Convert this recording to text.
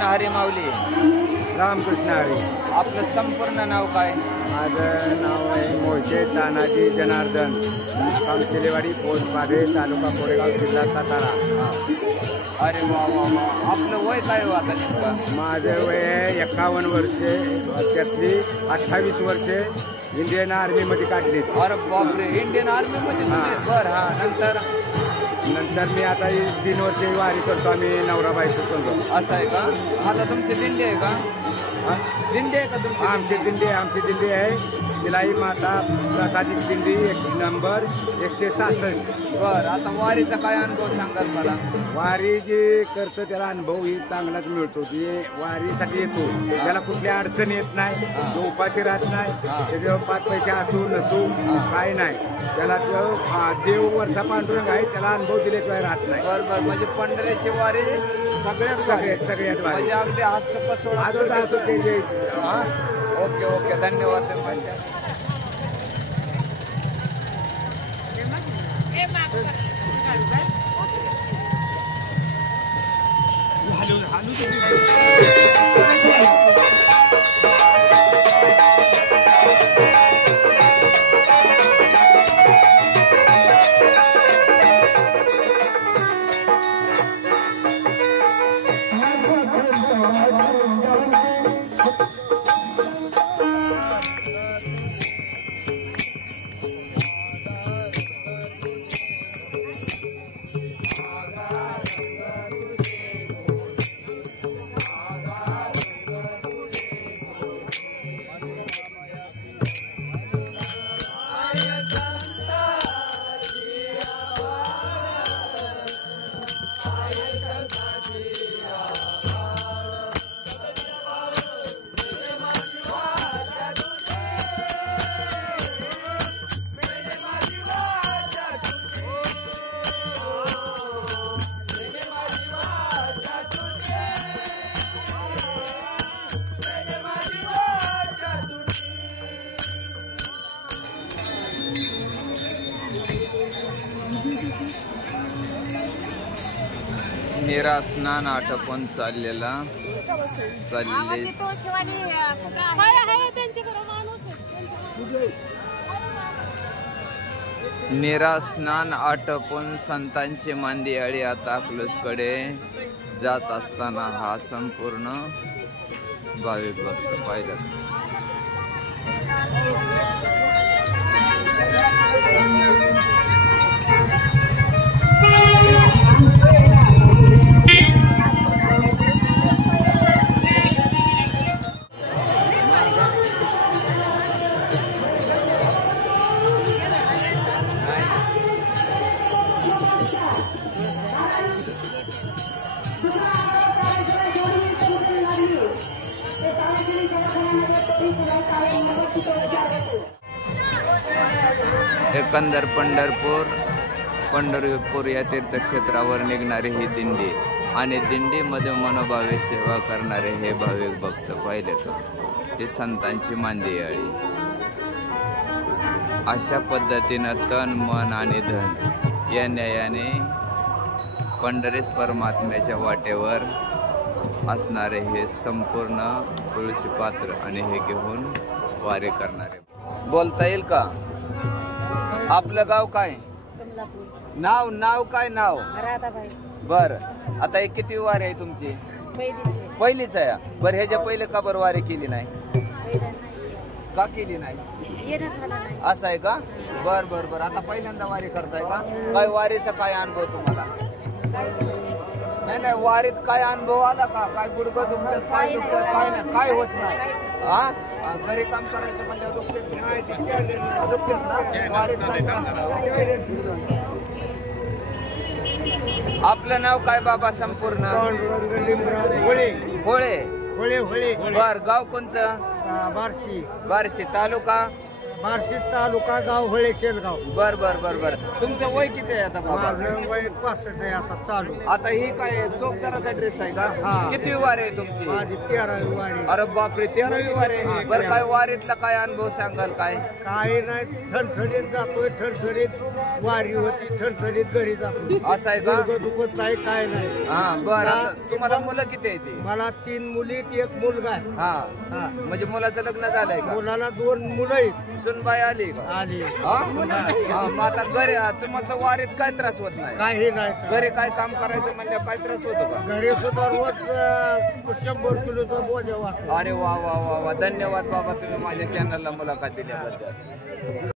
रामकृष्ण हरी माऊली. रामकृष्ण हरी. आपलं संपूर्ण नाव काय? माझं नाव आहे मोहिते तानाजी जनार्दन, मुक्काम केलेवाडी, पोस्ट पाडे, तालुका कोरेगाव, जिल्हा सातारा. अरे वा वा वा. आपलं वय काय हो आता नेमकं? माझं वय आहे 51 वर्षे. त्यातली 28 वर्षे इंडियन आर्मीमध्ये काढली. अरे बापरे, इंडियन आर्मीमध्ये? बरं. हा, नंतर मी आता 3 वर्षे वारी करतो. आम्ही नवरा बायको करतो. असं आहे का? आता तुमची दिंडी आहे का? दिंडी आहे का तुमची? आमची दिंडी आहे. तिलाई माता प्रसादिक दिंडी 1 नंबर 166. बरं. आता वारीचा काय अनुभव सांगाल मला? वारी जे करतं त्याला अनुभव ही चांगलाच मिळतो. जे वारीसाठी येतो त्याला कुठली अडचण येत नाही, तो उपाशी राहत नाही, त्याच्यावर 5 पैसे असू नसू काय नाही. त्याला देव वरचा पांडुरंग आहे, त्याला अनुभव दिल्याशिवाय राहत नाही. बरोबर. म्हणजे पंढरीची वारी सगळ्यात म्हणजे अगदी ओके ओके. धन्यवाद. नीरा स्नान आटोपून चालले नीरा स्नान आटोपून संतांची मांदियाळी आता अकलूजकडे जात असताना हा संपूर्ण भाविक भक्त पाहिला. एकंदर पंढरपूर या तीर्थक्षेत्रावर निघणारी ही दिंडी आणि दिंडीमध्ये मनोभावे सेवा करणारे हे भाविक भक्त पाहिले तर ही संतांची मांदियाळी. अशा पद्धतीनं तन मन आणि धन या न्यायाने पंढरीस परमात्म्याच्या वाटेवर असणारे हे संपूर्ण तुळशी पात्र आणि हे घेऊन वारी करणारे. बोलता येईल का? आपलं गाव काय? नाव काय? नाव बर. आता हे किती वारी आहे तुमची? पहिलीच आहे. बर. ह्याच्या पहिले का बर वारी केली नाही? का केली नाही? असं आहे का? बर बर बर. आता पहिल्यांदा वारी करताय का? काय वारीचा काय अनुभव तुम्हाला? नाही वारीत काय अनुभव आला का? काय गुडघं दुखतात, काय दुखतात? काय नाही, काय होत नाही. हा, घरी काम करायचं म्हणजे दुखतात ना. वारीत काय त्रास नाही. आपलं नाव काय बाबा संपूर्ण? होळे. बर. गाव कोणचं? बार्शी. तालुका बार्शी तालुका गाव होळे शेलगाव. बर बर बर बर. तुमचं वय किती आहे आता बाबा? माझं वय 65 आहे आता चालू. आता ही काय चौकदाराचा ड्रेस आहे का? हा. किती वारी आहे तुमची? माझी 13वी वारी. अरे बापरे, 13वी वारी आहे. बरं, काय वारीतला काय अनुभव सांगाल काय? काही नाही, ठणठणीत जातोय, ठणठणीत वारी होती, ठणठणीत घरी जातो. असं आहे का? गुडघं दुखत नाही, काय नाही. हा बर. आता तुम्हाला मुलं किती आहे ती? मला 3 मुली, 1 मुलगा आहे. हा, हा. म्हणजे मुलाचं लग्न झालंय का? मुलाला 2 मुलं आहेत. सुनबाई आली का? आली. हा? हा, मग आता घरी तुम्हाला वारीत काय त्रास होत नाही? काही नाही. घरी काय काम करायचं म्हणजे काय त्रास होतो का? घरी सुद्धा रोज 100 किलोचा बोजा वाटतो. अरे वा वा वा वा, धन्यवाद बाबा, तुम्ही माझ्या चॅनलला मुलाखत दिल्याबद्दल.